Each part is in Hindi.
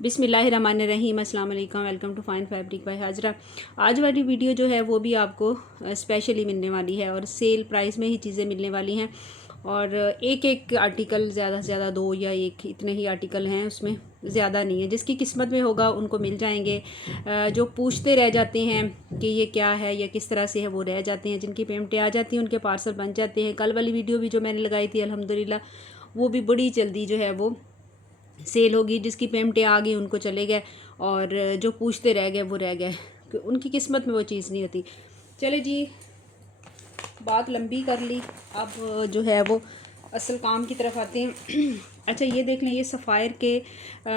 बिस्मिल्लाहिर्रहमानिर्रहीम, अस्सलाम वालेकुम, welcome to Fine Fabric by Hajra. आज वाली वीडियो जो है वो भी आपको स्पेशली मिलने वाली है और सेल प्राइस में ही चीज़ें मिलने वाली हैं। और एक एक आर्टिकल, ज़्यादा से ज़्यादा 2 या 1 इतने ही आर्टिकल हैं, उसमें ज़्यादा नहीं है। जिसकी किस्मत में होगा उनको मिल जाएंगे। जो पूछते रह जाते हैं कि ये क्या है या किस तरह से है, वो रह जाते हैं। जिनकी पेमेंटें आ जाती हैं उनके पार्सल बन जाते हैं। कल वाली वीडियो भी जो मैंने लगाई थी अल्हम्दुलिल्लाह, वो भी बड़ी जल्दी जो है वो सेल होगी। जिसकी पेमेंटें आ गई उनको चले गए, और जो पूछते रह गए वो रह गए, उनकी किस्मत में वो चीज़ नहीं होती। चले जी, बात लंबी कर ली, अब जो है वो असल काम की तरफ आते हैं। अच्छा, ये देख लें, ये सफ़ायर के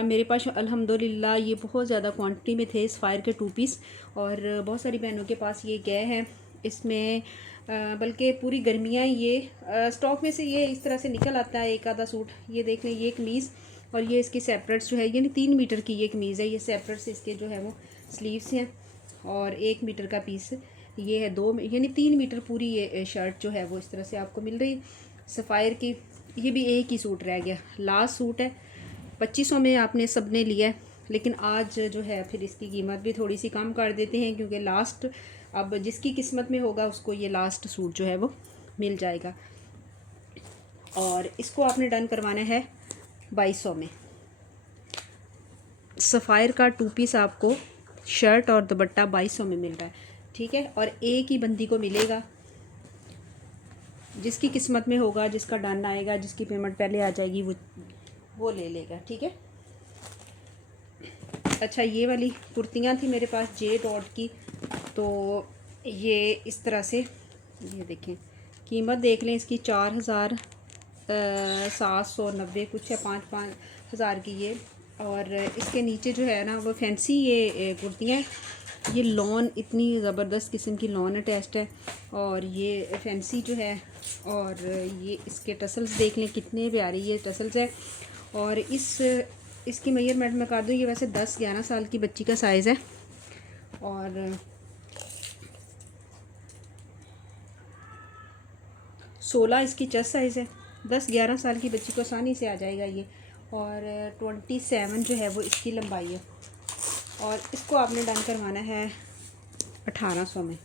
मेरे पास अल्हम्दुलिल्लाह ये बहुत ज़्यादा क्वांटिटी में थे सफ़ायर के 2 पीस, और बहुत सारी बहनों के पास ये गए हैं। इसमें बल्कि पूरी गर्मियाँ ये स्टॉक में से ये इस तरह से निकल आता है एक आधा सूट। ये देख लें, ये कमीज़ और ये इसकी सेपरेट्स जो है, यानी 3 मीटर की ये कमीज़ है। ये सेपरेट्स इसके जो है वो स्लीव्स हैं, और 1 मीटर का पीस ये है, 2 यानी 3 मीटर पूरी ये शर्ट जो है वो इस तरह से आपको मिल रही सफ़ायर की। ये भी एक ही सूट रह गया, लास्ट सूट है। 2500 में आपने सब ने लिया है, लेकिन आज जो है फिर इसकी कीमत भी थोड़ी सी कम कर देते हैं, क्योंकि लास्ट, अब जिसकी किस्मत में होगा उसको ये लास्ट सूट जो है वो मिल जाएगा। और इसको आपने डन करवाना है 2200 में। सफ़ायर का 2 पीस आपको शर्ट और दुपट्टा 2200 में मिल रहा है, ठीक है। और एक ही बंदी को मिलेगा, जिसकी किस्मत में होगा, जिसका डन आएगा, जिसकी पेमेंट पहले आ जाएगी, वो ले लेगा, ठीक है। अच्छा, ये वाली कुर्तियाँ थी मेरे पास जे डॉट की, तो ये इस तरह से, ये देखें, कीमत देख लें इसकी 4790 कुछ है, 5,000 की ये। और इसके नीचे जो है ना वो फैंसी ये कुर्तियाँ, ये लॉन, इतनी ज़बरदस्त किस्म की लॉन अटैच्ड है, और ये फैंसी जो है। और ये इसके टसल्स देख लें, कितने प्यारे ये टसल्स है। और इसकी मेजरमेंट में कर दूँ, ये वैसे 10-11 साल की बच्ची का साइज़ है, और 16 इसकी चेस्ट साइज़ है। 10-11 साल की बच्ची को आसानी से आ जाएगा ये। और 27 जो है वो इसकी लंबाई है। और इसको आपने डन करवाना है 1800 में,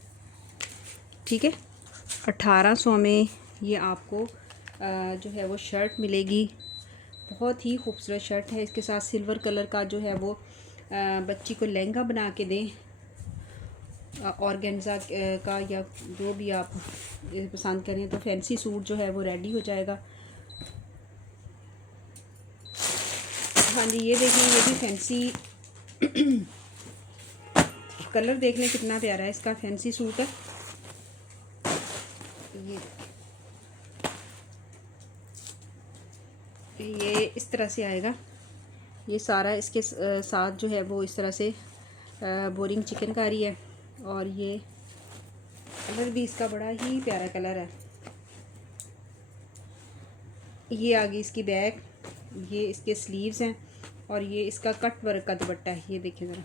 ठीक है। 1800 में ये आपको जो है वो शर्ट मिलेगी। बहुत ही खूबसूरत शर्ट है, इसके साथ सिल्वर कलर का जो है वो बच्ची को लहंगा बना के दें, ऑर्गेन्जा का, या जो भी आप पसंद करें, तो फैंसी सूट जो है वो रेडी हो जाएगा। हाँ जी, ये देखें, ये भी फैंसी कलर देख लें, कितना प्यारा है इसका, फैंसी सूट है ये इस तरह से आएगा। ये सारा इसके साथ जो है वो इस तरह से बोरिंग चिकनकारी है, और ये कलर भी इसका बड़ा ही प्यारा कलर है। ये आ गई इसकी बैक, ये इसके स्लीव्स हैं, और ये इसका कट वर्क का दुपट्टा है। ये देखिए ज़रा,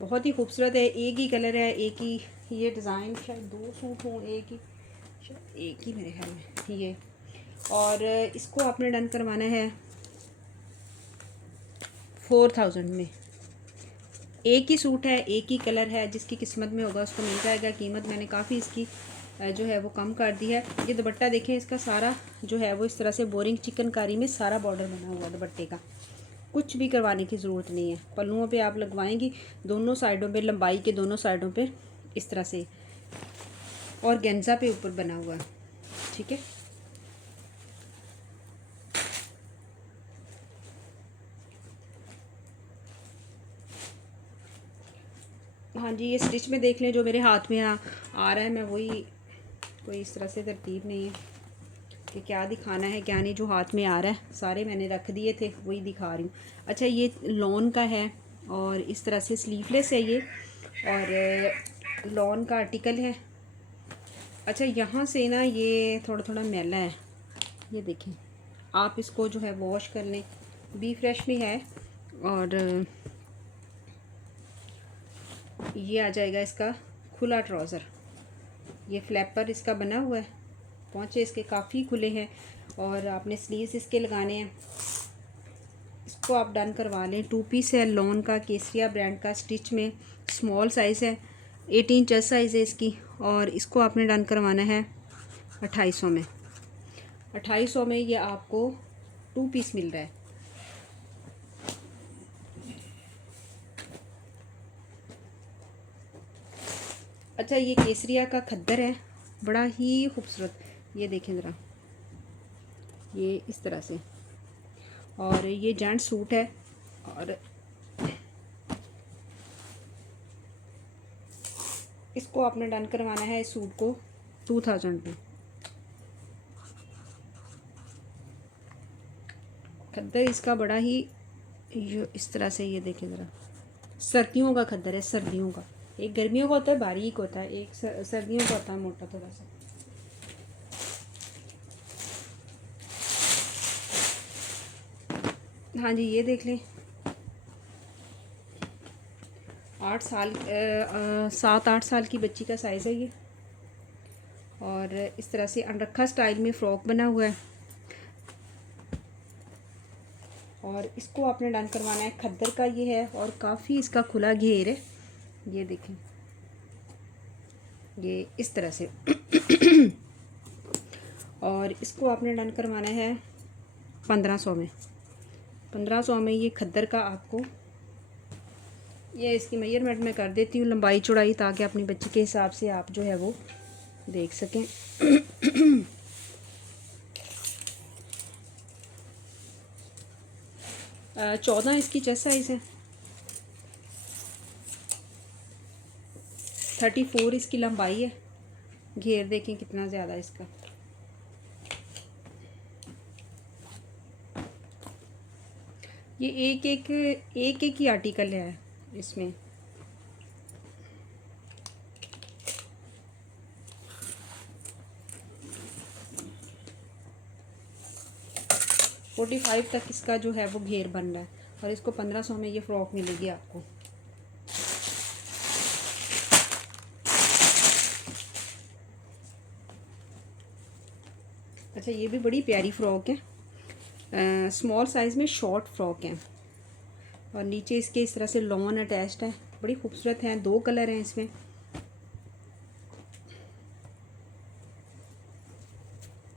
बहुत ही खूबसूरत है। एक ही कलर है, एक ही ये डिज़ाइन, शायद 2 सूट हों, एक ही मेरे ख्याल में ये। और इसको आपने डन करवाना है 4000 में। एक ही सूट है, एक ही कलर है, जिसकी किस्मत में होगा उसको मिल जाएगा। कीमत मैंने काफ़ी इसकी जो है वो कम कर दी है। ये दुपट्टा देखें, इसका सारा जो है वो इस तरह से बोरिंग चिकनकारी में सारा बॉर्डर बना हुआ है दुपट्टे का। कुछ भी करवाने की ज़रूरत नहीं है। पल्लुओं पे आप लगवाएंगी, दोनों साइडों पे, लंबाई के दोनों साइडों पे इस तरह से, और गेंजा पे ऊपर बना हुआ है, ठीक है। हाँ जी, ये स्टिच में देख लें, जो मेरे हाथ में आ रहा है, मैं वही, कोई इस तरह से तरतीब नहीं है कि क्या दिखाना है क्या नहीं। जो हाथ में आ रहा है सारे मैंने रख दिए थे, वही दिखा रही हूँ। अच्छा, ये लॉन का है, और इस तरह से स्लीवलेस है ये, और लॉन का आर्टिकल है। अच्छा, यहाँ से ना ये थोड़ा थोड़ा मैला है, ये देखें, आप इसको जो है वॉश कर लें, बी फ्रेश में है। और ये आ जाएगा इसका खुला ट्राउज़र, ये फ्लैपर इसका बना हुआ है, पहुँचे इसके काफ़ी खुले हैं, और आपने स्लीव्स इसके लगाने हैं। इसको आप डन करवा लें। 2 पीस है लॉन का, केसरिया ब्रांड का, स्टिच में, स्मॉल साइज़ है, 18 चेस्ट साइज़ है इसकी। और इसको आपने डन करवाना है 2800 में। 2800 में ये आपको 2 पीस मिल रहा है। अच्छा, ये केसरिया का खद्दर है, बड़ा ही खूबसूरत। ये देखें ज़रा, ये इस तरह से। और ये जेंट सूट है और इसको आपने डन करवाना है इस सूट को 2000 में। खद्दर इसका बड़ा ही इस तरह से, ये देखें ज़रा, सर्दियों का खद्दर है, सर्दियों का। एक गर्मियों का होता है बारीक होता है, एक सर्दियों का होता है मोटा थोड़ा सा। हाँ जी, ये देख लें, 7-8 साल की बच्ची का साइज़ है ये। और इस तरह से अनरखा स्टाइल में फ़्रॉक बना हुआ है। और इसको आपने डन करवाना है, खद्दर का ये है और काफ़ी इसका खुला घेर है। ये देखें, ये इस तरह से। और इसको आपने डन करवाना है 1500 में। 1500 में ये खद्दर का आपको, ये इसकी मेजरमेंट मैं कर देती हूँ, लंबाई चौड़ाई, ताकि अपनी बच्ची के हिसाब से आप जो है वो देख सकें। 14 इसकी चेस्ट साइज़ है, 34 इसकी लंबाई है। घेर देखें कितना ज़्यादा इसका। ये एक ही आर्टिकल है इसमें। ₹45 तक इसका जो है वो घेर बन रहा है। और इसको 1500 में ये फ़्रॉक मिलेगी आपको। अच्छा, ये भी बड़ी प्यारी फ़्रॉक है, स्मॉल साइज़ में शॉर्ट फ्रॉक है। और नीचे इसके इस तरह से लॉन अटैच्ड है, बड़ी खूबसूरत है। 2 कलर हैं इसमें।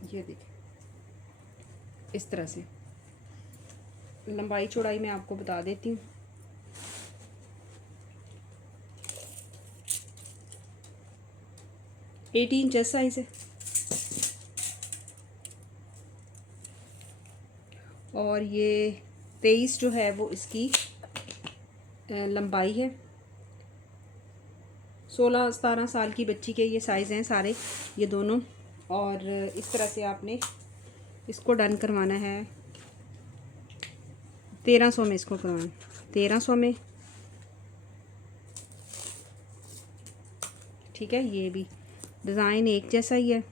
ये देखिए इस तरह से। लंबाई चौड़ाई मैं आपको बता देती हूँ। एटीन इंच साइज़ है। और ये 23 जो है वो इसकी लंबाई है। 16-17 साल की बच्ची के ये साइज़ हैं सारे, ये दोनों। और इस तरह से आपने इसको डन करवाना है 1300 में। इसको करवाना 1300 में, ठीक है। ये भी डिज़ाइन एक जैसा ही है।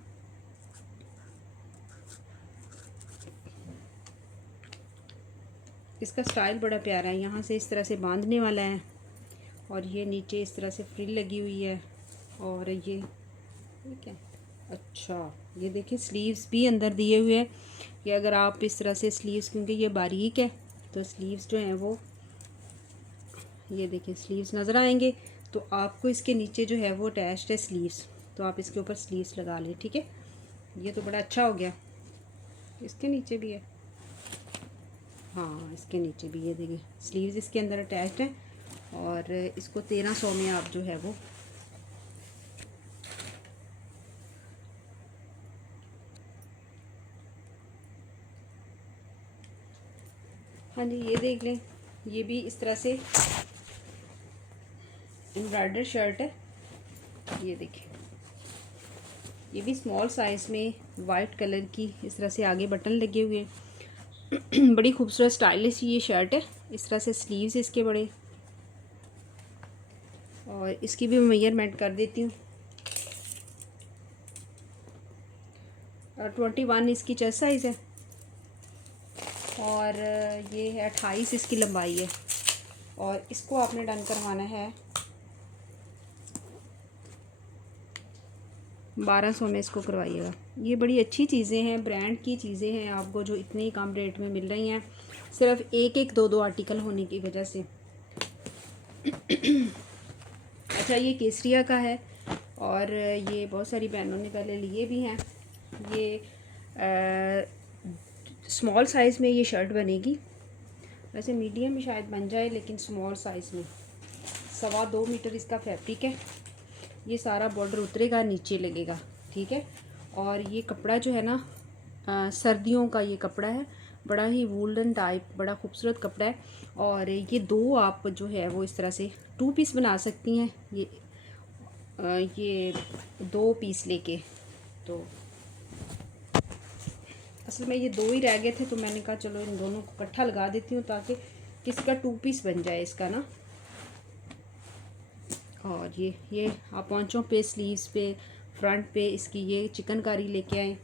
इसका स्टाइल बड़ा प्यारा है, यहाँ से इस तरह से बांधने वाला है और ये नीचे इस तरह से फ्रिल लगी हुई है। और ये ठीक है। अच्छा, ये देखिए स्लीव्स भी अंदर दिए हुए हैं। कि अगर आप इस तरह से स्लीव्स, क्योंकि ये बारीक है तो स्लीव्स जो हैं वो, ये देखिए स्लीव्स नज़र आएंगे। तो आपको इसके नीचे जो है वो अटैच्ड है स्लीव्स, तो आप इसके ऊपर स्लीव्स लगा लें, ठीक है। ये तो बड़ा अच्छा हो गया। इसके नीचे भी है, हाँ इसके नीचे भी, ये देखिए स्लीव्स इसके अंदर अटैच्ड हैं। और इसको 1300 में आप जो है वो हाँ जी, ये देख लें। ये भी इस तरह से एम्ब्रॉयडर शर्ट है। ये देखिए, ये भी स्मॉल साइज़ में वाइट कलर की इस तरह से आगे बटन लगे हुए हैं। बड़ी खूबसूरत स्टाइलिश ये शर्ट है। इस तरह से स्लीव्स इसके बड़े। और इसकी भी मेजरमेंट कर देती हूँ। 21 इसकी चेस्ट साइज़ है। और ये है 28 इसकी लंबाई है। और इसको आपने डन करवाना है 1200 में। इसको करवाइएगा। ये बड़ी अच्छी चीज़ें हैं, ब्रांड की चीज़ें हैं आपको जो इतने ही कम रेट में मिल रही हैं। सिर्फ एक एक दो दो आर्टिकल होने की वजह से। अच्छा, ये केसरिया का है और ये बहुत सारी बहनों ने पहले लिए भी हैं। ये स्मॉल साइज़ में ये शर्ट बनेगी, वैसे मीडियम में शायद बन जाए, लेकिन स्मॉल साइज़ में 2.25 मीटर इसका फैब्रिक है। ये सारा बॉर्डर उतरेगा, नीचे लगेगा, ठीक है। और ये कपड़ा जो है ना सर्दियों का ये कपड़ा है, बड़ा ही वूलन टाइप, बड़ा खूबसूरत कपड़ा है। और ये दो आप जो है वो इस तरह से 2 पीस बना सकती हैं। ये 2 पीस लेके, तो असल में ये 2 ही रह गए थे, तो मैंने कहा चलो इन दोनों को इकट्ठा लगा देती हूँ ताकि किसी का 2 पीस बन जाए इसका ना। और ये आप पॉंचों पे, स्लीव्स पे, फ्रंट पे इसकी ये चिकनकारी लेके आए।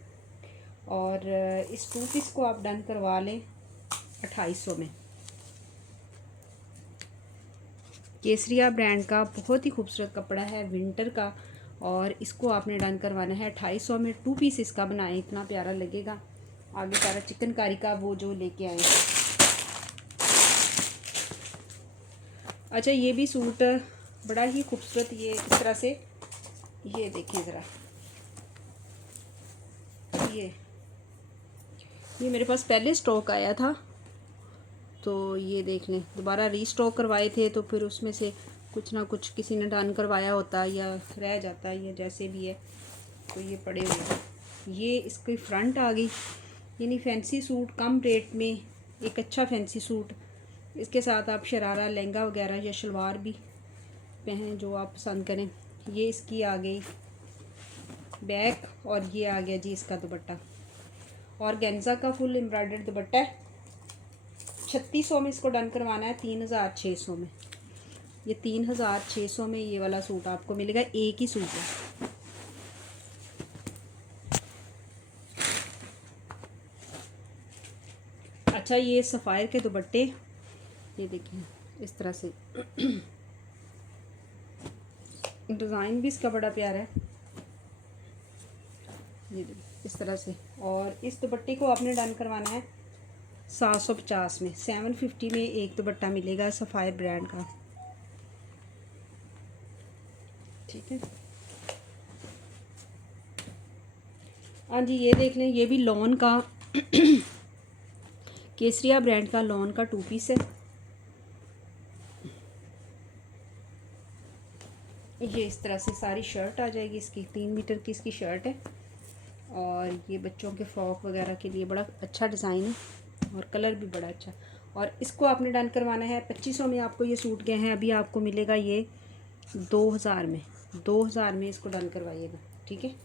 और इस 2 पीस को आप डन करवा लें 2800 में। केसरिया ब्रांड का बहुत ही खूबसूरत कपड़ा है विंटर का, और इसको आपने डन करवाना है 2800 में। 2 पीस इसका बनाएं, इतना प्यारा लगेगा। आगे सारा चिकनकारी का वो जो लेके आए। अच्छा, ये भी सूट बड़ा ही खूबसूरत, ये इस तरह से, ये देखें ज़रा, ये मेरे पास पहले स्टॉक आया था, तो ये देख लें, दोबारा रीस्टॉक करवाए थे, तो फिर उसमें से कुछ ना कुछ किसी ने डन करवाया होता या रह जाता, या जैसे भी है, तो ये पड़े हुए हैं। ये इसकी फ्रंट आ गई, यानी फैंसी सूट कम रेट में, एक अच्छा फैंसी सूट। इसके साथ आप शरारा, लहंगा वगैरह या शलवार भी पहने, जो आप पसंद करें। ये इसकी आ गई बैक, और ये आ गया जी इसका दुपट्टा। और गेंजा का फुल एम्ब्रॉयडर्ड दुपट्टा है। 3600 में इसको डन करवाना है, 3600 में। ये 3600 में ये वाला सूट आपको मिलेगा, एक ही सूट है। अच्छा, ये सफ़ायर के दुपट्टे, ये देखिए इस तरह से डिज़ाइन भी इसका बड़ा प्यारा है, ये देखिए इस तरह से। और इस दुपट्टे को आपने डन करवाना है 750 में। 750 में एक दुपट्टा मिलेगा सफ़ायर ब्रांड का, ठीक है। हाँ जी, ये देख लें, ये भी लॉन का केसरिया ब्रांड का लॉन का 2 पीस है। ये इस तरह से सारी शर्ट आ जाएगी इसकी, 3 मीटर की इसकी शर्ट है। और ये बच्चों के फ्रॉक वगैरह के लिए बड़ा अच्छा डिज़ाइन है, और कलर भी बड़ा अच्छा। और इसको आपने डन करवाना है 2500 में। आपको ये सूट गए हैं, अभी आपको मिलेगा ये 2000 में। 2000 में इसको डन करवाइएगा, ठीक है।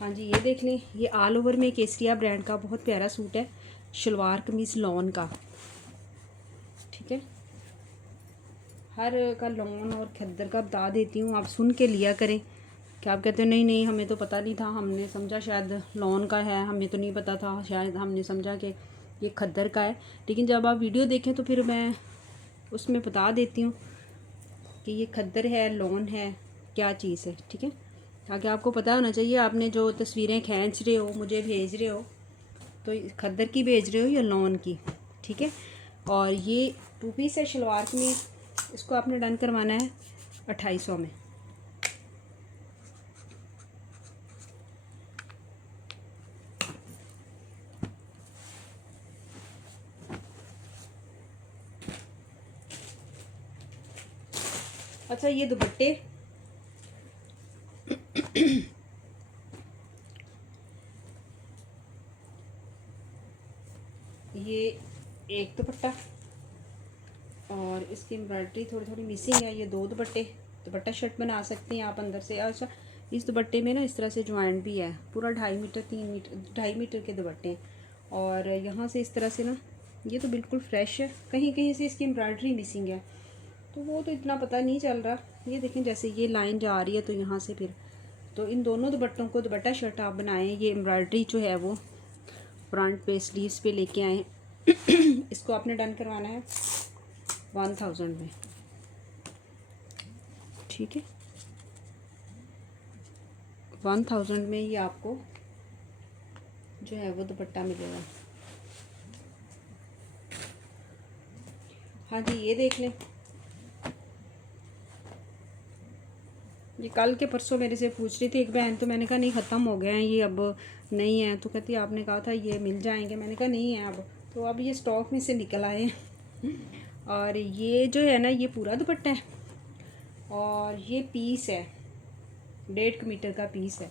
हाँ जी, ये देख लें, ये ऑल ओवर में केसरिया ब्रांड का बहुत प्यारा सूट है, शलवार कमीज़ लॉन का, ठीक है। हर का लॉन और खद्दर का बता देती हूँ, आप सुन के लिया करें। कि आप कहते हो नहीं नहीं हमें तो पता नहीं था, हमने समझा शायद लॉन का है, हमें तो नहीं पता था, शायद हमने समझा कि ये खद्दर का है। लेकिन जब आप वीडियो देखें तो फिर मैं उसमें बता देती हूँ कि ये खद्दर है, लॉन है, क्या चीज़ है, ठीक है। ताकि आपको पता होना चाहिए, आपने जो तस्वीरें खींच रहे हो, मुझे भेज रहे हो, तो खद्दर की भेज रहे हो या लॉन की, ठीक है। और ये 2 पीस है शलवार कमीज़, इसको आपने डन करवाना है 2800 में। अच्छा, ये दुपट्टे ये एक दुपट्टा, और इसकी एम्ब्रॉयडरी थोड़ी थोड़ी मिसिंग है। ये 2 दुपट्टे, दुपट्टा शर्ट बना सकते हैं आप अंदर से। अच्छा, इस दुपट्टे में ना इस तरह से जॉइंट भी है, पूरा 2.5 मीटर 3 मीटर 2.5 मीटर के दुपट्टे। और यहाँ से इस तरह से ना, ये तो बिल्कुल फ्रेश है, कहीं कहीं से इसकी एम्ब्रॉयडरी मिसिंग है, तो वो तो इतना पता नहीं चल रहा। ये देखें, जैसे ये लाइन जा रही है, तो यहाँ से फिर, तो इन दोनों दुपट्टों को दुपट्टा शर्ट आप बनाएं। ये एम्ब्रॉयडरी जो है वो फ्रंट पे, स्लीव्स पे लेके आएँ। इसको आपने डन करवाना है 1000 में, ठीक है। 1000 में ये आपको जो है वो दुपट्टा मिलेगा। हाँ जी, ये देख लें। ये कल के परसों मेरे से पूछ रही थी एक बहन, तो मैंने कहा नहीं ख़त्म हो गए हैं ये, अब नहीं है। तो कहती आपने कहा था ये मिल जाएंगे, मैंने कहा नहीं है अब। तो अब ये स्टॉक में से निकल आए हैं। और ये जो है ना, ये पूरा दुपट्टा है और ये पीस है, 1.5 मीटर का पीस है।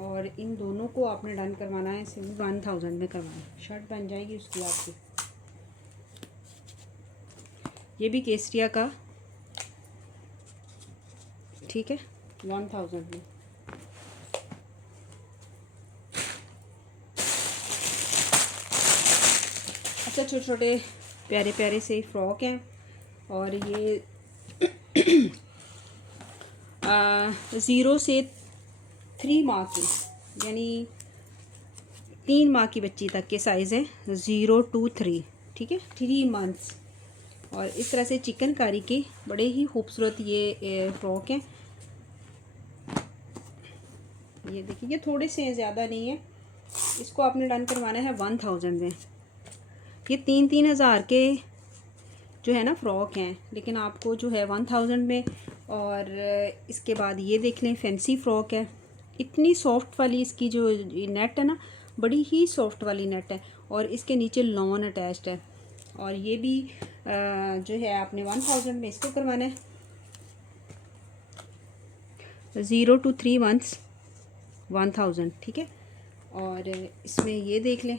और इन दोनों को आपने डन करवाना है सिर्फ 1000 में करवाना है। शर्ट बन जाएगी उसकी आपकी। ये भी केसरिया का, ठीक है, 1000 में। अच्छा, छोटे छोटे प्यारे प्यारे से फ्रॉक हैं। और ये 0 से 3 माह की, यानी 3 माह की बच्ची तक के साइज़ है, 0 to 3, ठीक है, 3 मंथ्स। और इस तरह से चिकनकारी के बड़े ही खूबसूरत ये फ्रॉक हैं। ये देखिए, ये थोड़े से ज़्यादा नहीं है। इसको आपने डन करवाना है 1000 में। ये 3-3000 के जो है ना फ्रॉक हैं, लेकिन आपको जो है 1000 में। और इसके बाद ये देख लें, फैंसी फ्रॉक है। इतनी सॉफ्ट वाली इसकी जो नेट है ना, बड़ी ही सॉफ्ट वाली नेट है। और इसके नीचे लॉन अटैच्ड है। और ये भी जो है आपने 1000 में इसको करवाना है। 0 to 3 मंथ्स 1000, ठीक है। और इसमें ये देख लें,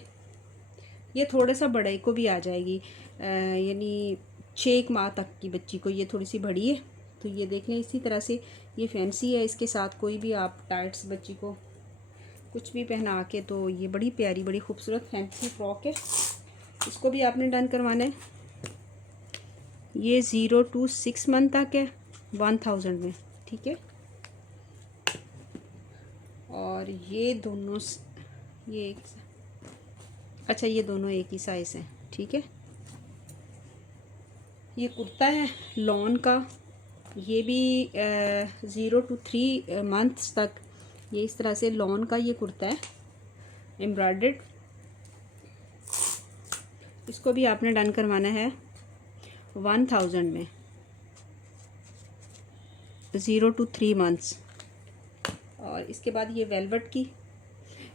ये थोड़ा सा बड़े को भी आ जाएगी, यानी 6 माह तक की बच्ची को ये थोड़ी सी बड़ी है। तो ये देख लें, इसी तरह से ये फैंसी है। इसके साथ कोई भी आप टाइट्स बच्ची को कुछ भी पहना के, तो ये बड़ी प्यारी बड़ी खूबसूरत फैंसी फ्रॉक है। इसको भी आपने डन करवाना है। ये 0 to 6 मंथ तक है, 1000 में, ठीक है। और ये दोनों ये एक, अच्छा ये दोनों एक ही साइज़ है, ठीक है। ये कुर्ता है लॉन का, ये भी 0 to 3 मंथ्स तक ये इस तरह से लॉन का ये कुर्ता है, एम्ब्रॉयडर्ड। इसको भी आपने डन करवाना है 1000 में, 0 to 3 मंथ्स। और इसके बाद ये वेलवेट की,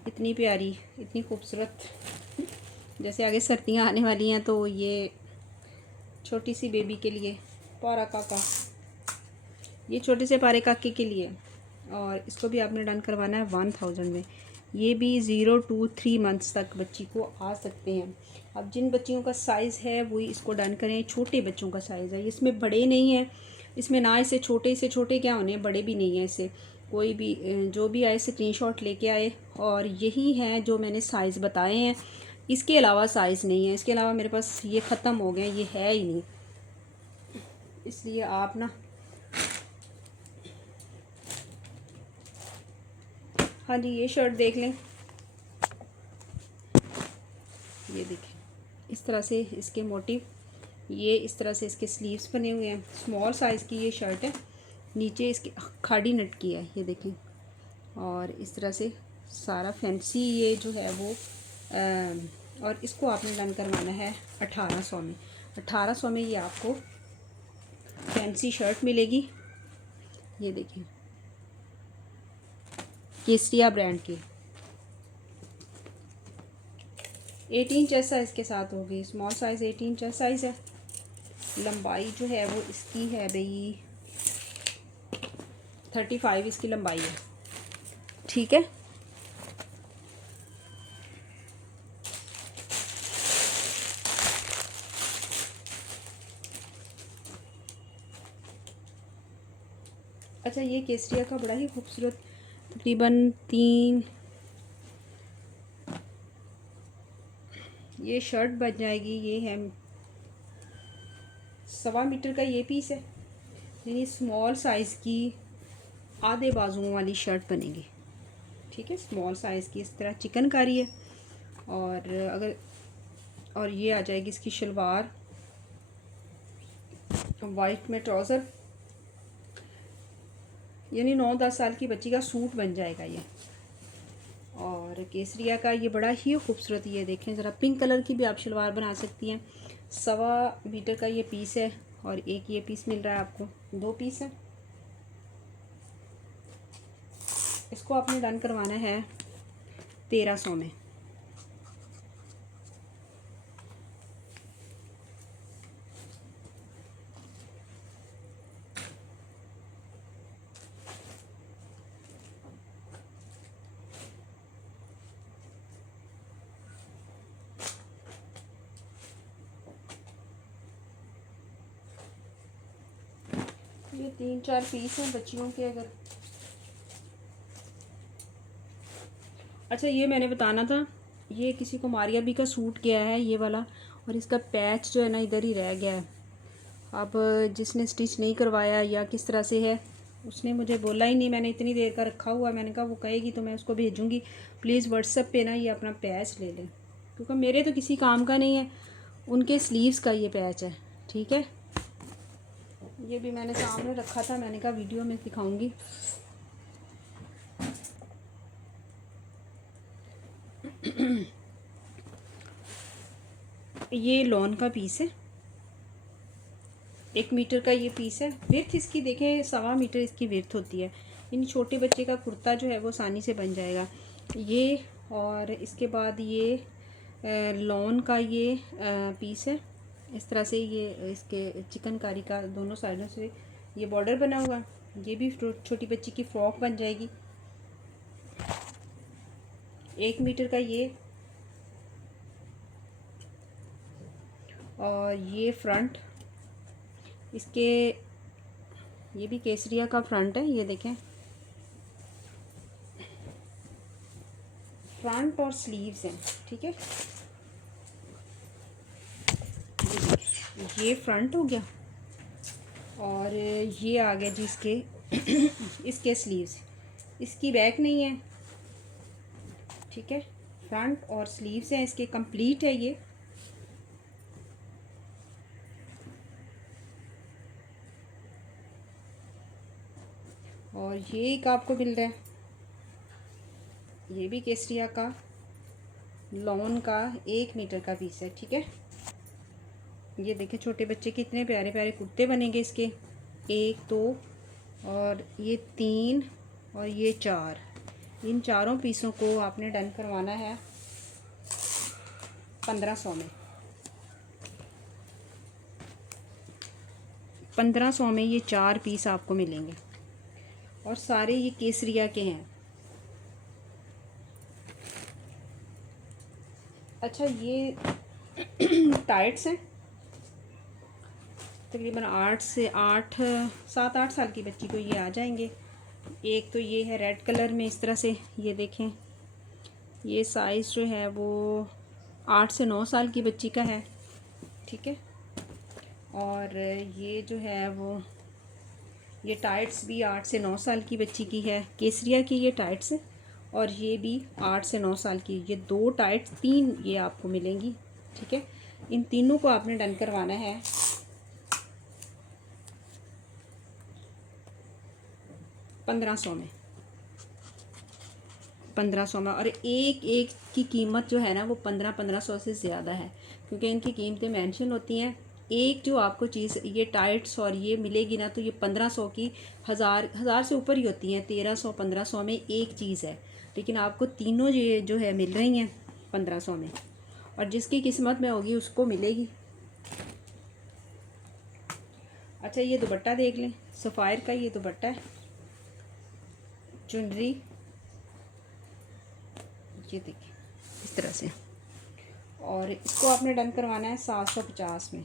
इतनी प्यारी इतनी खूबसूरत, जैसे आगे सर्दियाँ आने वाली हैं, तो ये छोटी सी बेबी के लिए, पारा काका, ये छोटे से पारे काके के लिए। और इसको भी आपने डन करवाना है 1000 में। ये भी 0 to 3 मंथ्स तक बच्ची को आ सकते हैं। अब जिन बच्चियों का साइज़ है वही इसको डन करें। छोटे बच्चों का साइज़ है, इसमें बड़े नहीं है। इसमें ना इसे छोटे क्या होने, बड़े भी नहीं है। इसे कोई भी जो भी आए स्क्रीनशॉट लेके आए। और यही है जो मैंने साइज़ बताए हैं, इसके अलावा साइज़ नहीं है। इसके अलावा मेरे पास ये ख़त्म हो गए, ये है ही नहीं। इसलिए आप ना, हाँ जी, ये शर्ट देख लें। ये देखें, इस तरह से इसके मोटिव, ये इस तरह से इसके स्लीव्स बने हुए हैं। स्मॉल साइज़ की ये शर्ट है, नीचे इसकी खाड़ी नट की है, ये देखें। और इस तरह से सारा फैंसी ये जो है वो और इसको आपने डन करवाना है 1800 में। 1800 में ये आपको फैंसी शर्ट मिलेगी। ये देखिए, केसरिया ब्रांड की 18 चेस्ट साइज़ के साथ होगी। स्मॉल साइज़ 18 चेस्ट साइज़ है। लंबाई जो है वो इसकी है भाई 35 इसकी लंबाई है, ठीक है। अच्छा, ये केसरिया का बड़ा ही खूबसूरत, तकरीबन 3 ये शर्ट बन जाएगी। ये है 1.25 मीटर का ये पीस है, यानी स्मॉल साइज़ की आधे बाजुओं वाली शर्ट बनेगी, ठीक है। स्मॉल साइज़ की इस तरह चिकनकारी है। और और ये आ जाएगी इसकी शलवार, वाइट में ट्राउज़र, यानी 9-10 साल की बच्ची का सूट बन जाएगा ये। और केसरिया का ये बड़ा ही खूबसूरत, ये देखें ज़रा, पिंक कलर की भी आप शलवार बना सकती हैं। 1.25 मीटर का ये पीस है और एक ये पीस मिल रहा है आपको, 2 पीस है। इसको आपने डन करवाना है 1300 में। ये 3-4 पीस हैं बच्चियों के। अगर अच्छा, ये मैंने बताना था, ये किसी को मारिया भी का सूट गया है ये वाला, और इसका पैच जो है ना इधर ही रह गया है। अब जिसने स्टिच नहीं करवाया या किस तरह से है, उसने मुझे बोला ही नहीं। मैंने इतनी देर का रखा हुआ, मैंने कहा वो कहेगी तो मैं उसको भेजूँगी। प्लीज़ व्हाट्सएप पे ना ये अपना पैच ले लें, क्योंकि मेरे तो किसी काम का नहीं है, उनके स्लीव्स का ये पैच है। ठीक है, ये भी मैंने सामने रखा था, मैंने कहा वीडियो में दिखाऊंगी। ये लॉन का पीस है, 1 मीटर का ये पीस है। विर्थ इसकी देखें 1.25 मीटर इसकी विर्थ होती है। इन छोटे बच्चे का कुर्ता जो है वो आसानी से बन जाएगा ये। और इसके बाद ये लॉन का ये पीस है। इस तरह से ये इसके चिकनकारी का दोनों साइडों से ये बॉर्डर बना हुआ, ये भी छोटी बच्ची की फ्रॉक बन जाएगी। 1 मीटर का ये, और ये फ्रंट इसके, ये भी केसरिया का फ्रंट है। ये देखें, फ्रंट और स्लीव्स हैं। ठीक है, ये फ्रंट हो गया और ये आ गया जी इसके इसके स्लीव्स। इसकी बैक नहीं है। ठीक है, फ्रंट और स्लीव्स हैं इसके, कंप्लीट है ये। और ये एक आपको मिल रहा है, ये भी केसरिया का लॉन का 1 मीटर का पीस है। ठीक है, ये देखें छोटे बच्चे के इतने प्यारे प्यारे कुर्ते बनेंगे इसके। 1 2 और ये 3 और ये 4, इन चारों पीसों को आपने डन करवाना है 1500 में। 1500 में ये 4 पीस आपको मिलेंगे और सारे ये केसरिया के हैं। अच्छा, ये टाइट्स हैं, तकरीबन 7-8 साल की बच्ची को ये आ जाएंगे। एक तो ये है रेड कलर में इस तरह से, ये देखें, ये साइज़ जो है वो 8 से 9 साल की बच्ची का है। ठीक है, और ये जो है वो ये टाइट्स भी 8 से 9 साल की बच्ची की है, केसरिया की ये टाइट्स है। और ये भी 8 से 9 साल की, ये 2 टाइट्स 3 ये आपको मिलेंगी। ठीक है, इन तीनों को आपने डन करवाना है 1500 में। 1500 में, और एक एक की कीमत जो है ना वो 1500 से ज़्यादा है, क्योंकि इनकी कीमतें मेंशन होती हैं। एक जो आपको चीज़ ये टाइट्स और ये मिलेगी ना, तो ये 1500 की हज़ार से ऊपर ही होती हैं। 1300-1500 में एक चीज़ है, लेकिन आपको तीनों ये जो है मिल रही हैं 1500 में, और जिसकी किस्मत में होगी उसको मिलेगी। अच्छा, ये दुपट्टा देख लें, सफ़ायर का ये दुपट्टा है, चुनरी ये देखिए इस तरह से। और इसको आपने डन करवाना है 750 में।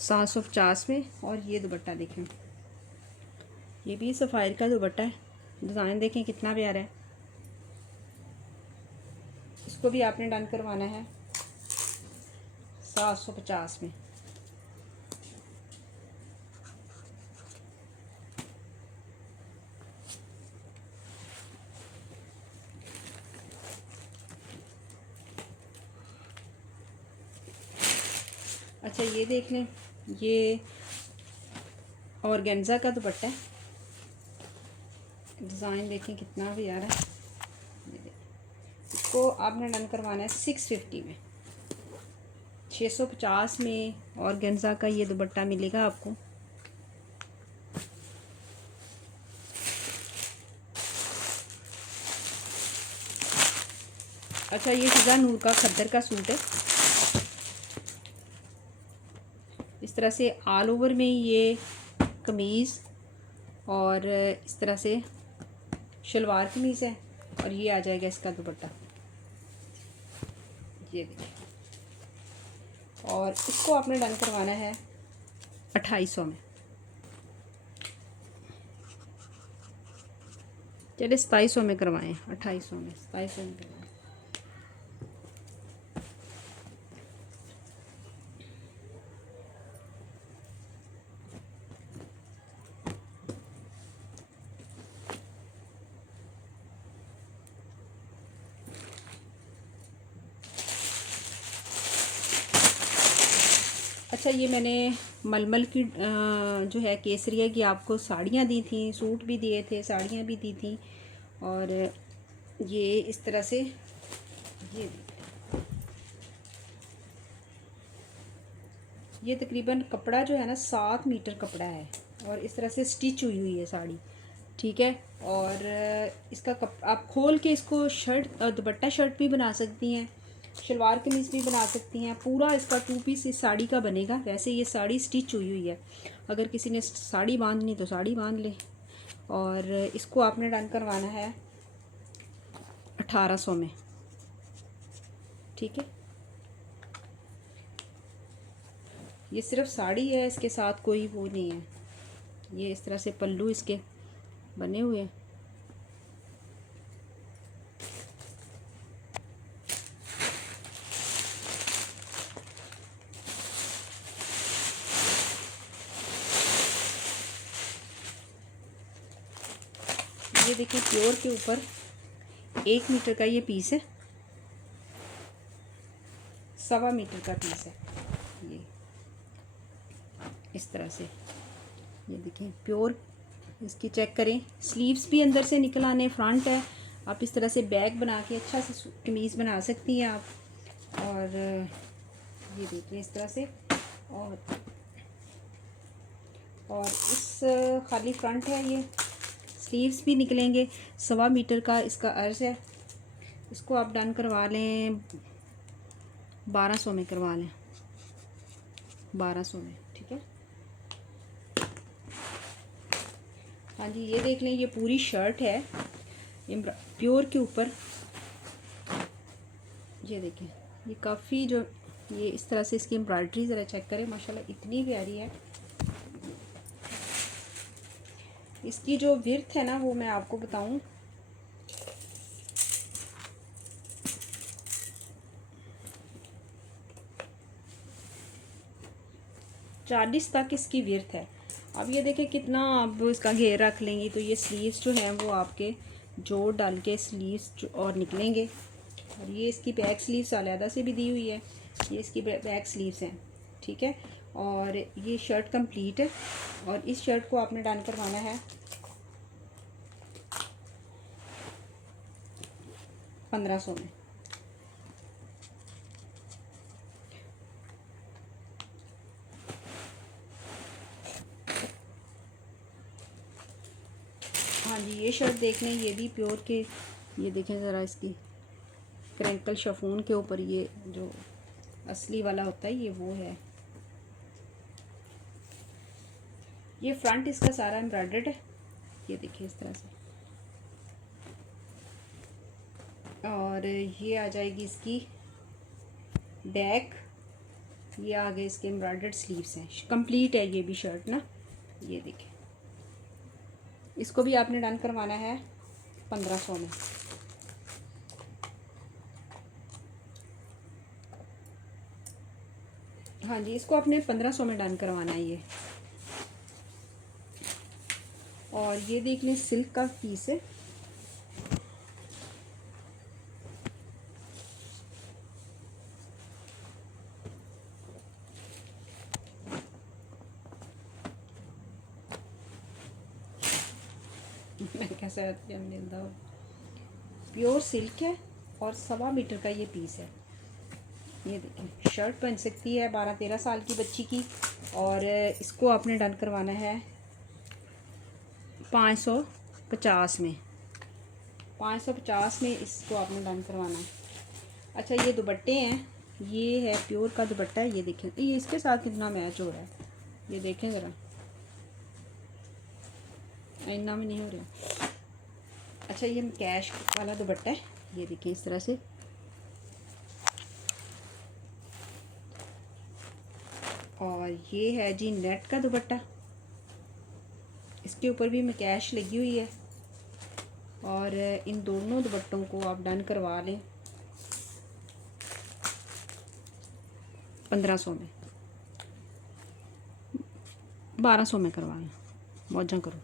750 में। और ये दुपट्टा देखें, ये भी सफ़ायर का दुपट्टा है, डिज़ाइन देखें कितना प्यारा है। इसको भी आपने डन करवाना है 750 में। अच्छा, ये देख लें, ये ऑर्गेन्जा का दुपट्टा है। डिज़ाइन देखें कितना भी आ रहा है। इसको आपने डन करवाना है 650 में। 650 में ऑर्गेन्जा का ये दुपट्टा मिलेगा आपको। अच्छा, ये फिजा नूर का खद्दर का सूट है। इस तरह से ऑल ओवर में ये कमीज़ और इस तरह से शलवार कमीज़ है और ये आ जाएगा इसका दुपट्टा, ये देखिए। और इसको आपने डन करवाना है 2800 में। चलिए 2700 में करवाएं, 2800 में, 2700 में करवाएं। अच्छा, ये मैंने मलमल की जो है केसरिया की आपको साड़ियाँ दी थी, सूट भी दिए थे, साड़ियाँ भी दी थी। और ये इस तरह से ये तकरीबन कपड़ा जो है ना 7 मीटर कपड़ा है और इस तरह से स्टिच हुई हुई है साड़ी, ठीक है। और इसका आप खोल के इसको शर्ट दुपट्टा शर्ट भी बना सकती हैं, शलवार कमीज़ भी बना सकती हैं। पूरा इसका 2 पीस इस साड़ी का बनेगा। वैसे ये साड़ी स्टिच हुई हुई है, अगर किसी ने साड़ी बांधनी तो साड़ी बांध ले। और इसको आपने डन करवाना है 1800 में, ठीक है। ये सिर्फ साड़ी है, इसके साथ कोई वो नहीं है। ये इस तरह से पल्लू इसके बने हुए हैं। ये देखिए प्योर के ऊपर 1 मीटर का ये पीस है, 1.25 मीटर का पीस है। ये इस तरह से ये देखिए प्योर, इसकी चेक करें। स्लीव्स भी अंदर से निकल आने, फ्रंट है। आप इस तरह से बैग बना के अच्छा से कमीज़ बना सकती हैं आप। और ये देखिए इस तरह से। और इस खाली फ्रंट है, ये स्लीव्स भी निकलेंगे। 1.25 मीटर का इसका अर्ज है। इसको आप डन करवा लें 1200 में, करवा लें 1200 में, ठीक है। हाँ जी, ये देख लें, ये पूरी शर्ट है प्योर के ऊपर। ये देखें, ये काफ़ी जो ये इस तरह से इसकी एम्ब्रॉयडरी ज़रा चेक करें, माशाल्लाह इतनी प्यारी है। इसकी जो विड्थ है ना वो मैं आपको बताऊं, चालीस तक इसकी विड्थ है। अब ये देखें कितना आप इसका घेर रख लेंगी तो ये स्लीव्स जो हैं वो आपके जोड़ डाल के स्लीव्स और निकलेंगे। और ये इसकी बैक स्लीव्स अलहदा से भी दी हुई है, ये इसकी बैक स्लीव्स हैं, ठीक है। और ये शर्ट कंप्लीट है। और इस शर्ट को आपने डन करवाना है 1500 में। हाँ जी, ये शर्ट देख लें, ये भी प्योर के। ये देखें ज़रा इसकी क्रैंकल शफून के ऊपर ये जो असली वाला होता है ये वो है। ये फ्रंट इसका सारा एम्ब्रॉयडर्ड है, ये देखिए इस तरह से। और ये आ जाएगी इसकी बैक। ये आगे इसके एम्ब्रॉयडर्ड स्लीव्स हैं, कंप्लीट है ये भी शर्ट ना। ये देखिए, इसको भी आपने डन करवाना है 1500 में। हाँ जी, इसको आपने 1500 में डन करवाना है ये। और ये देख लें सिल्क का पीस है। मैं कैसा मिलता हूँ। प्योर सिल्क है और 1.25 मीटर का ये पीस है। ये देखिए, शर्ट बन सकती है 12-13 साल की बच्ची की। और इसको आपने डन करवाना है 550 में। 550 में इसको आपने डन करवाना है। अच्छा, ये दुपट्टे हैं, ये है प्योर का दुपट्टा है। ये देखें, ये इसके साथ कितना मैच हो रहा है, ये देखें ज़रा, इतना में नहीं हो रहा। अच्छा, ये कैश वाला दुपट्टा है, ये देखिए इस तरह से। और ये है जी नेट का दुपट्टा, इसके ऊपर भी मैं कैश लगी हुई है। और इन दोनों दुपट्टों को आप डन करवा लें 1500 में, 1200 में करवा लें, मौजा करो,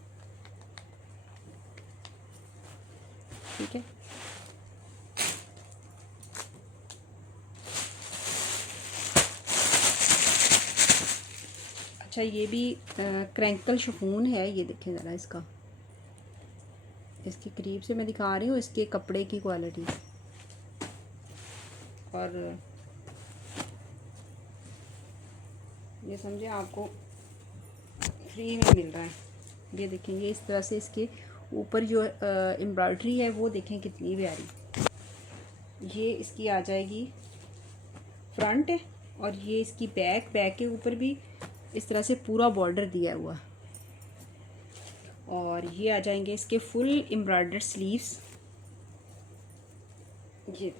ठीक है। अच्छा, ये भी क्रैंकल शिफॉन है, ये देखें ज़रा इसका, इसके करीब से मैं दिखा रही हूँ इसके कपड़े की क्वालिटी। और ये समझे आपको फ्री में मिल रहा है। ये देखेंगे इस तरह से, इसके ऊपर जो एम्ब्रॉयडरी है वो देखें कितनी प्यारी। ये इसकी आ जाएगी फ्रंट है, और ये इसकी बैक के ऊपर भी इस तरह से पूरा बॉर्डर दिया हुआ। और ये आ जाएंगे इसके फुल एम्ब्रॉयडर्ड स्लीव्स, ये देखिए।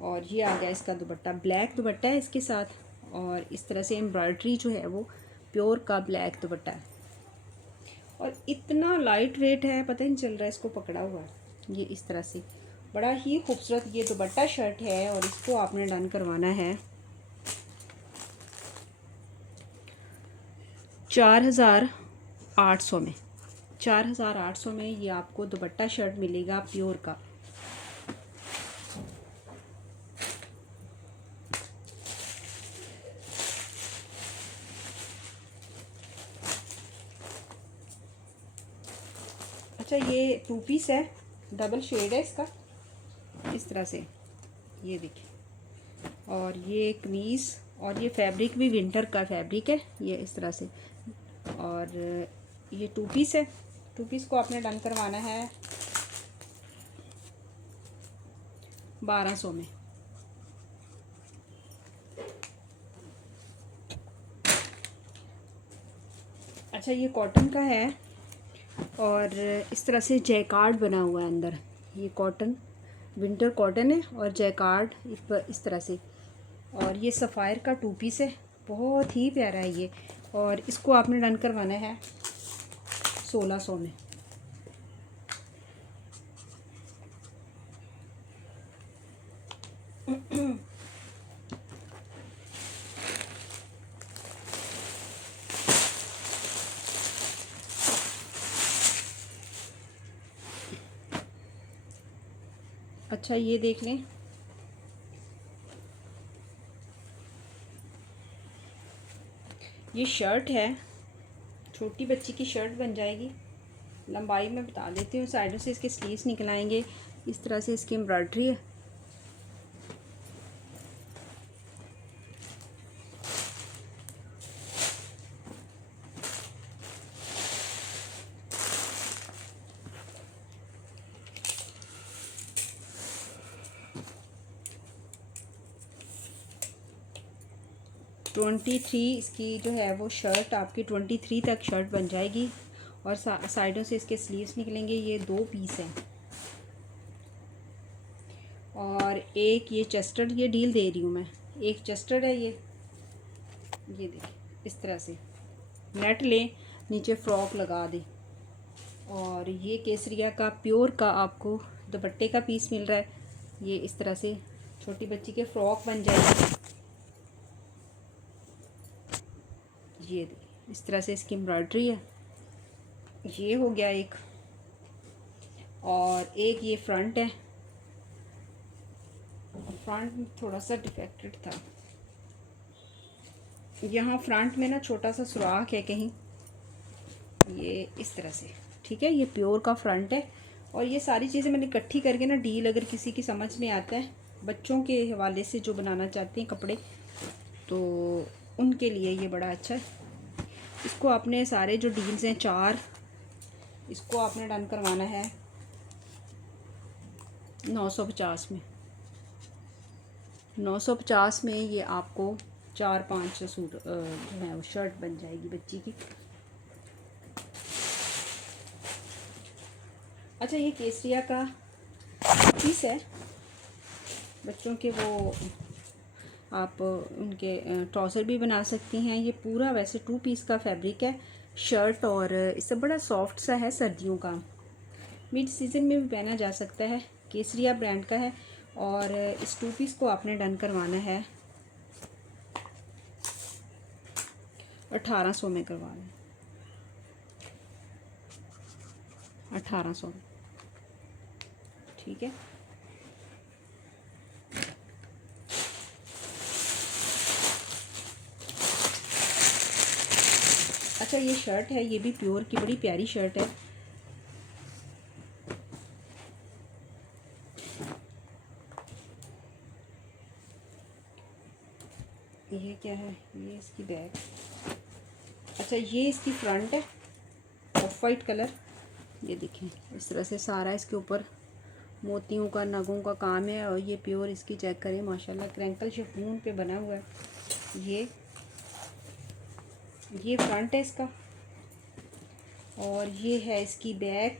और ये आ गया इसका दुपट्टा, ब्लैक दुपट्टा है इसके साथ। और इस तरह से एम्ब्रॉयडरी जो है वो प्योर का ब्लैक दुपट्टा है। और इतना लाइट वेट है, पता ही नहीं चल रहा है इसको पकड़ा हुआ है। ये इस तरह से बड़ा ही खूबसूरत ये दुपट्टा शर्ट है। और इसको आपने डन करवाना है 4800 में। 4800 में ये आपको दुपट्टा शर्ट मिलेगा प्योर का। अच्छा, ये 2 पीस है, डबल शेड है इसका, इस तरह से, ये देखिए। और ये कमीज़, और ये फैब्रिक भी विंटर का फैब्रिक है, ये इस तरह से। और ये 2 पीस है, 2 पीस को आपने डन करवाना है 1200 में। अच्छा, ये कॉटन का है और इस तरह से जैकार्ड बना हुआ है अंदर। ये कॉटन, विंटर कॉटन है और जैकार्ड इस तरह से। और ये सफ़ायर का 2 पीस है, बहुत ही प्यारा है ये। और इसको आपने डन करवाना है 1600 में। अच्छा, ये देख लें, ये शर्ट है, छोटी बच्ची की शर्ट बन जाएगी। लंबाई में बता देती हूँ, साइडों से इसके स्लीव्स निकल आएंगे, इस तरह से इसकी एम्ब्रॉयडरी है। ट्वेंटी थ्री इसकी जो है वो शर्ट आपकी 23 तक शर्ट बन जाएगी। और साइडों से इसके स्लीव्स निकलेंगे। ये 2 पीस हैं। और एक ये चस्टर्ड, ये डील दे रही हूँ मैं, एक चस्टर्ड है ये देखिए इस तरह से नेट लें, नीचे फ्रॉक लगा दें। और ये केसरिया का प्योर का आपको दुपट्टे का पीस मिल रहा है। ये इस तरह से छोटी बच्ची के फ्रॉक बन जाएगी। ये इस तरह से इसकी एम्ब्रॉयडरी है। ये हो गया एक। और एक ये फ्रंट है, फ्रंट थोड़ा सा डिफेक्टेड था, यहाँ फ्रंट में ना छोटा सा सुराख है कहीं, ये इस तरह से, ठीक है। ये प्योर का फ्रंट है। और ये सारी चीज़ें मैंने इकट्ठी करके ना डील अगर किसी की समझ में आता है, बच्चों के हवाले से जो बनाना चाहते हैं कपड़े, तो उनके लिए ये बड़ा अच्छा है। इसको आपने सारे जो डील्स हैं 4, इसको आपने डन करवाना है 950 में। 950 में ये आपको 4-5 सूट जो है वो शर्ट बन जाएगी बच्ची की। अच्छा, ये केसरिया का पीस है बच्चों के, वो आप उनके ट्राउज़र भी बना सकती हैं। ये पूरा वैसे 2 पीस का फैब्रिक है शर्ट, और इससे बड़ा सॉफ्ट सा है, सर्दियों का मिड सीज़न में भी पहना जा सकता है। केसरिया ब्रांड का है। और इस 2 पीस को आपने डन करवाना है 1800 में करवाना है, 1800 में, ठीक है। अच्छा, ये शर्ट है, ये भी प्योर की बड़ी प्यारी शर्ट है। ये क्या है, ये इसकी बैक। अच्छा, ये इसकी फ्रंट है, ऑफ वाइट कलर। ये देखें इस तरह से सारा इसके ऊपर मोतियों का, नगों का काम है। और ये प्योर इसकी चेक करें माशाल्लाह, क्रैंकल शिफॉन पे बना हुआ है। ये फ्रंट है इसका, और ये है इसकी बैक,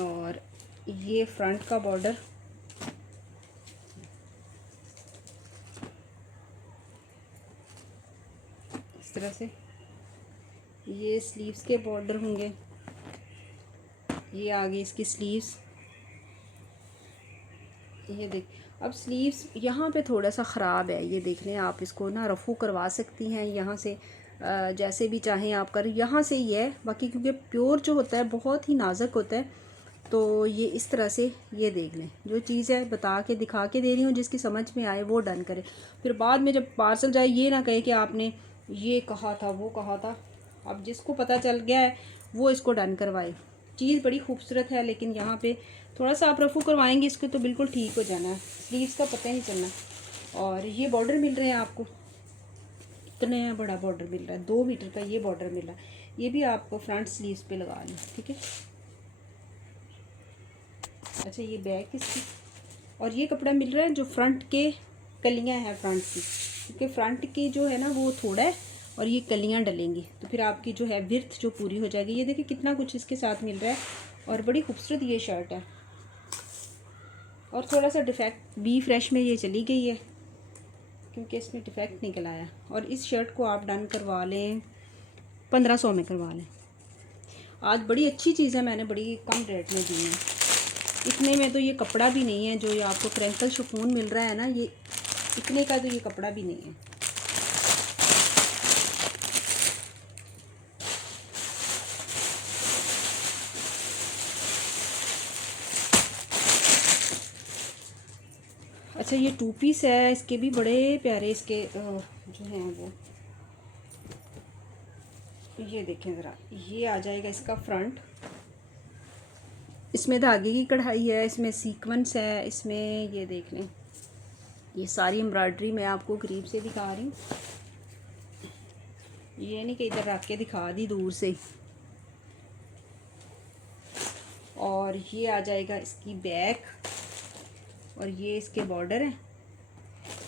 और ये फ्रंट का बॉर्डर। इस तरह से ये स्लीव्स के बॉर्डर होंगे। ये आगे इसकी स्लीव्स, ये देख। अब स्लीव्स यहाँ पे थोड़ा सा ख़राब है, ये देख लें आप। इसको ना रफ़ू करवा सकती हैं यहाँ से, जैसे भी चाहें आप करें। यहाँ से ही है, बाकी क्योंकि प्योर जो होता है बहुत ही नाजुक होता है, तो ये इस तरह से ये देख लें। जो चीज़ है बता के दिखा के दे रही हूँ, जिसकी समझ में आए वो डन करे। फिर बाद में जब पार्सल जाए ये ना कहे कि आपने ये कहा था वो कहा था। अब जिसको पता चल गया है वो इसको डन करवाए। चीज़ बड़ी खूबसूरत है, लेकिन यहाँ पे थोड़ा सा आप रफ़ू करवाएंगे इसको तो बिल्कुल ठीक हो जाना है। स्लीव्स का पता नहीं चलना। और ये बॉर्डर मिल रहे हैं आपको, इतने बड़ा बॉर्डर मिल रहा है, 2 मीटर का ये बॉर्डर मिल रहा है। ये भी आपको फ्रंट स्लीव्स पे लगा लें, ठीक है। अच्छा, ये बैक इसकी, और ये कपड़ा मिल रहा है जो फ्रंट के कलियां हैं फ्रंट की, क्योंकि फ्रंट की जो है ना वो थोड़ा है और ये कलियां डलेंगी, तो फिर आपकी जो है विर्थ जो पूरी हो जाएगी। ये देखिए कितना कुछ इसके साथ मिल रहा है, और बड़ी खूबसूरत ये शर्ट है। और थोड़ा सा डिफेक्ट बी फ्रेश में ये चली गई है, क्योंकि इसमें डिफेक्ट निकल आया। और इस शर्ट को आप डन करवा लें 1500 में करवा लें। आज बड़ी अच्छी चीज़ है, मैंने बड़ी कम रेट में दी है। इतने में तो ये कपड़ा भी नहीं है, जो ये आपको क्रैंकल शिफॉन मिल रहा है ना, ये इतने का तो ये कपड़ा भी नहीं है। अच्छा, ये 2 पीस है, इसके भी बड़े प्यारे इसके जो हैं वो, ये देखें ज़रा। ये आ जाएगा इसका फ्रंट, इसमें धागे की कढ़ाई है, इसमें सीक्वेंस है, इसमें ये देख लें। ये सारी एम्ब्रॉयडरी मैं आपको करीब से दिखा रही हूँ, ये नहीं कि इधर रख के दिखा दी दूर से। और ये आ जाएगा इसकी बैक, और ये इसके बॉर्डर है,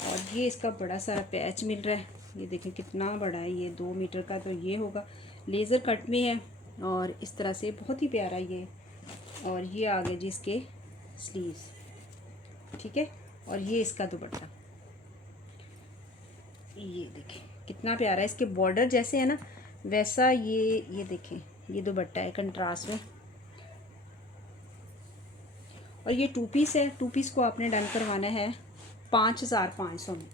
और ये इसका बड़ा सारा पैच मिल रहा है। ये देखें कितना बड़ा है, ये 2 मीटर का तो ये होगा। लेज़र कट में है, और इस तरह से बहुत ही प्यारा ये। और ये आ गए जी इसके स्लीव्स, ठीक है। और ये इसका दुपट्टा, ये देखें कितना प्यारा है। इसके बॉर्डर जैसे है ना वैसा ये देखें, ये दुपट्टा है कंट्रास्ट में। और ये 2 पीस है, 2 पीस को आपने डन करवाना है 5500 में।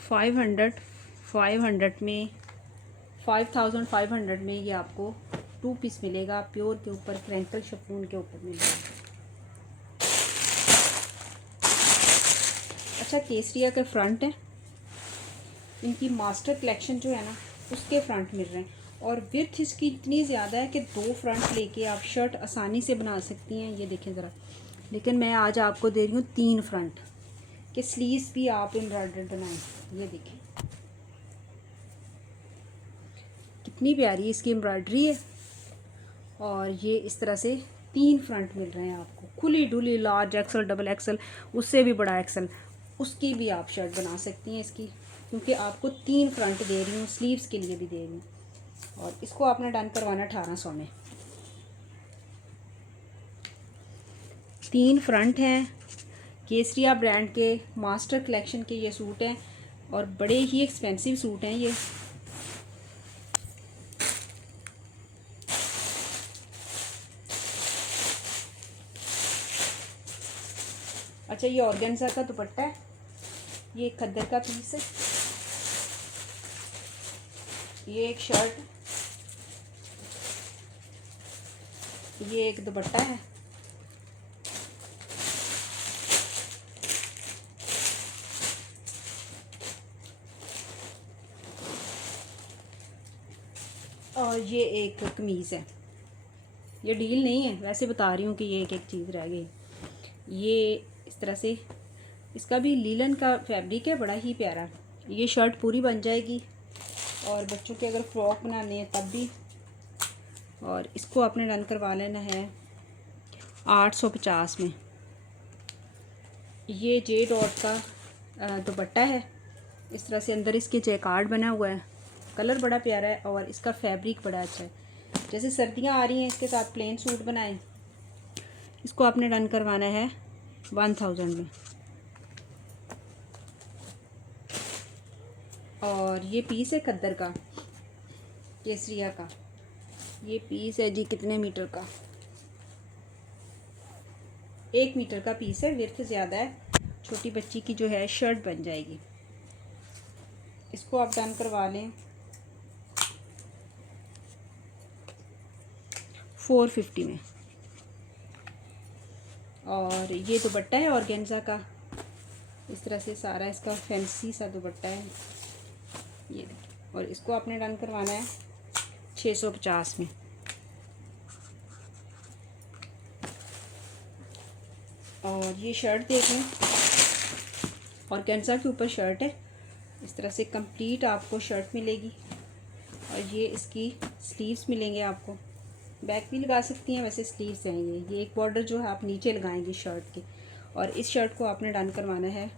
फाइव हंड्रेड में 5500 में ये आपको 2 पीस मिलेगा, प्योर के ऊपर क्रैंकल शिफॉन के ऊपर मिलेगा। अच्छा केसरिया के फ्रंट है, इनकी मास्टर कलेक्शन जो है ना उसके फ्रंट मिल रहे हैं, और विड्थ इसकी इतनी ज़्यादा है कि 2 फ्रंट लेके आप शर्ट आसानी से बना सकती हैं। ये देखें ज़रा, लेकिन मैं आज आपको दे रही हूँ 3 फ्रंट के स्लीव्स भी आप एम्ब्रॉयडर्ड बनाएं। ये देखें कितनी प्यारी इसकी एम्ब्रॉयडरी है, और ये इस तरह से 3 फ्रंट मिल रहे हैं आपको, खुली डुली लार्ज एक्सल, डबल एक्सल, उससे भी बड़ा एक्सल, उसकी भी आप शर्ट बना सकती हैं इसकी, क्योंकि आपको 3 फ्रंट दे रही हूँ, स्लीव्स के लिए भी दे रही हूँ। और इसको आपने डन करवाना 1800 में। 3 फ्रंट हैं, केसरिया ब्रांड के मास्टर कलेक्शन के ये सूट हैं, और बड़े ही एक्सपेंसिव सूट हैं ये। अच्छा ये ऑर्गेन्जा का दुपट्टा है, ये एक खद्दर का पीस है, ये एक शर्ट, ये एक दुपट्टा है, और ये एक कमीज़ है। ये डील नहीं है, वैसे बता रही हूँ कि ये एक एक चीज़ रह गई। ये इस तरह से, इसका भी लीलन का फैब्रिक है, बड़ा ही प्यारा। ये शर्ट पूरी बन जाएगी, और बच्चों के अगर फ्रॉक बनाने हैं तब भी। और इसको आपने रन करवा लेना है 850 में। ये जे डॉट का दुपट्टा है, इस तरह से अंदर इसके जैकार्ड बना हुआ है, कलर बड़ा प्यारा है, और इसका फैब्रिक बड़ा अच्छा है। जैसे सर्दियाँ आ रही हैं, इसके साथ प्लेन सूट बनाएं। इसको आपने रन करवाना है 1000 में। और ये पीस है खद्दर का, केसरिया का। ये पीस है जी कितने मीटर का, 1 मीटर का पीस है, विड्थ ज़्यादा है, छोटी बच्ची की जो है शर्ट बन जाएगी। इसको आप डन करवा लें 450 में। और ये दुपट्टा है ऑर्गेन्जा का, इस तरह से सारा इसका फैंसी सा दुपट्टा है ये, और इसको आपने डन करवाना है 650 में। और ये शर्ट देख लें, ऑर्गेन्जा के ऊपर शर्ट है, इस तरह से कंप्लीट आपको शर्ट मिलेगी, और ये इसकी स्लीव्स मिलेंगे आपको। बैक भी लगा सकती हैं, वैसे स्लीव्स हैं ये एक बॉर्डर जो है आप नीचे लगाएंगी शर्ट के। और इस शर्ट को आपने डन करवाना है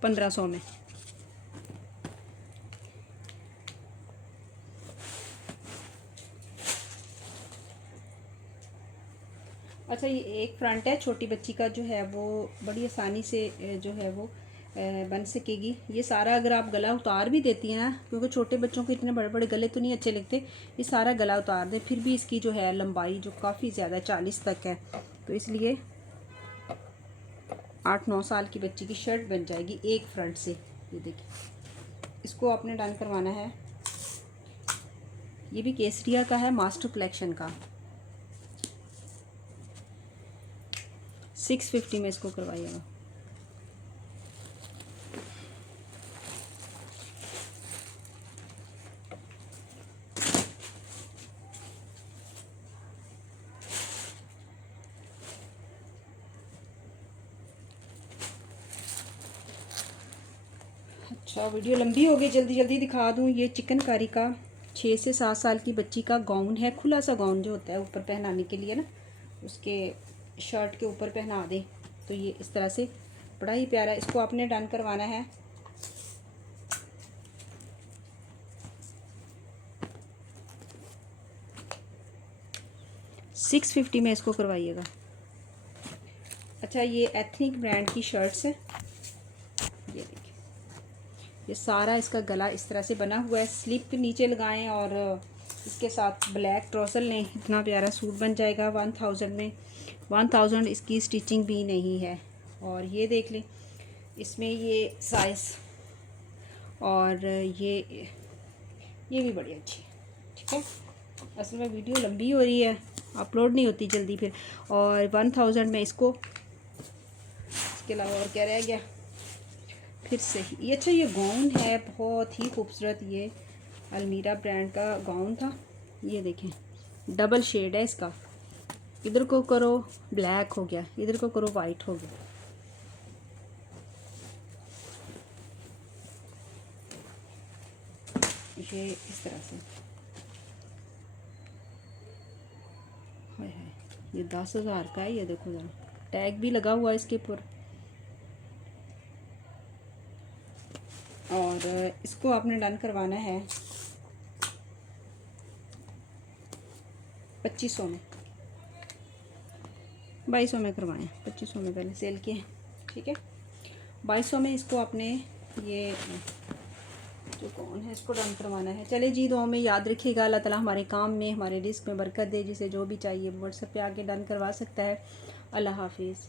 1500 में। अच्छा ये एक फ्रंट है, छोटी बच्ची का जो है वो बड़ी आसानी से जो है वो बन सकेगी। ये सारा अगर आप गला उतार भी देती हैं ना, क्योंकि छोटे बच्चों को इतने बड़े बड़े गले तो नहीं अच्छे लगते, ये सारा गला उतार दें, फिर भी इसकी जो है लंबाई जो काफ़ी ज़्यादा 40 तक है, तो इसलिए 8-9 साल की बच्ची की शर्ट बन जाएगी एक फ्रंट से। ये देखिए, इसको आपने डन करवाना है, ये भी केसरिया का है, मास्टर कलेक्शन का, 650 में इसको करवाइएगा। अच्छा वीडियो लंबी हो गई, जल्दी जल्दी दिखा दूँ। ये चिकनकारी का 6 से 7 साल की बच्ची का गाउन है, खुला सा गाउन जो होता है ऊपर पहनाने के लिए ना, उसके शर्ट के ऊपर पहना दें, तो ये इस तरह से बड़ा ही प्यारा। इसको आपने डन करवाना है 650 में, इसको करवाइएगा। अच्छा ये एथनिक ब्रांड की शर्ट्स है, ये देखिए, ये सारा इसका गला इस तरह से बना हुआ है, स्लिप नीचे लगाएं और इसके साथ ब्लैक ट्राउज़र लें, इतना प्यारा सूट बन जाएगा 1000 में। 1000 इसकी स्टिचिंग भी नहीं है। और ये देख लें, इसमें ये साइज़, और ये भी बड़ी अच्छी है, ठीक है। असल में वीडियो लंबी हो रही है, अपलोड नहीं होती जल्दी फिर। और 1000 में इसको, इसके अलावा और क्या रह गया फिर से ये। अच्छा ये गाउन है, बहुत ही खूबसूरत, ये अलमीरा ब्रांड का गाउन था। ये देखें डबल शेड है इसका, इधर को करो ब्लैक हो गया, इधर को करो वाइट हो गया। ये इस तरह से, हाय हाय, ये 10,000 का है। ये देखो ज़रा, टैग भी लगा हुआ है इसके ऊपर। और इसको आपने डन करवाना है 2500 में, 2200 में करवाएं, 2500 में पहले सेल किए, ठीक है। 2200 में इसको आपने ये जो कौन है इसको डन करवाना है। चले जी, दुआ में याद रखिएगा। अल्लाह ताला हमारे काम में, हमारे रिस्क में बरकत दे। जिसे जो भी चाहिए व्हाट्सएप पे आके डन करवा सकता है। अल्लाह हाफिज़।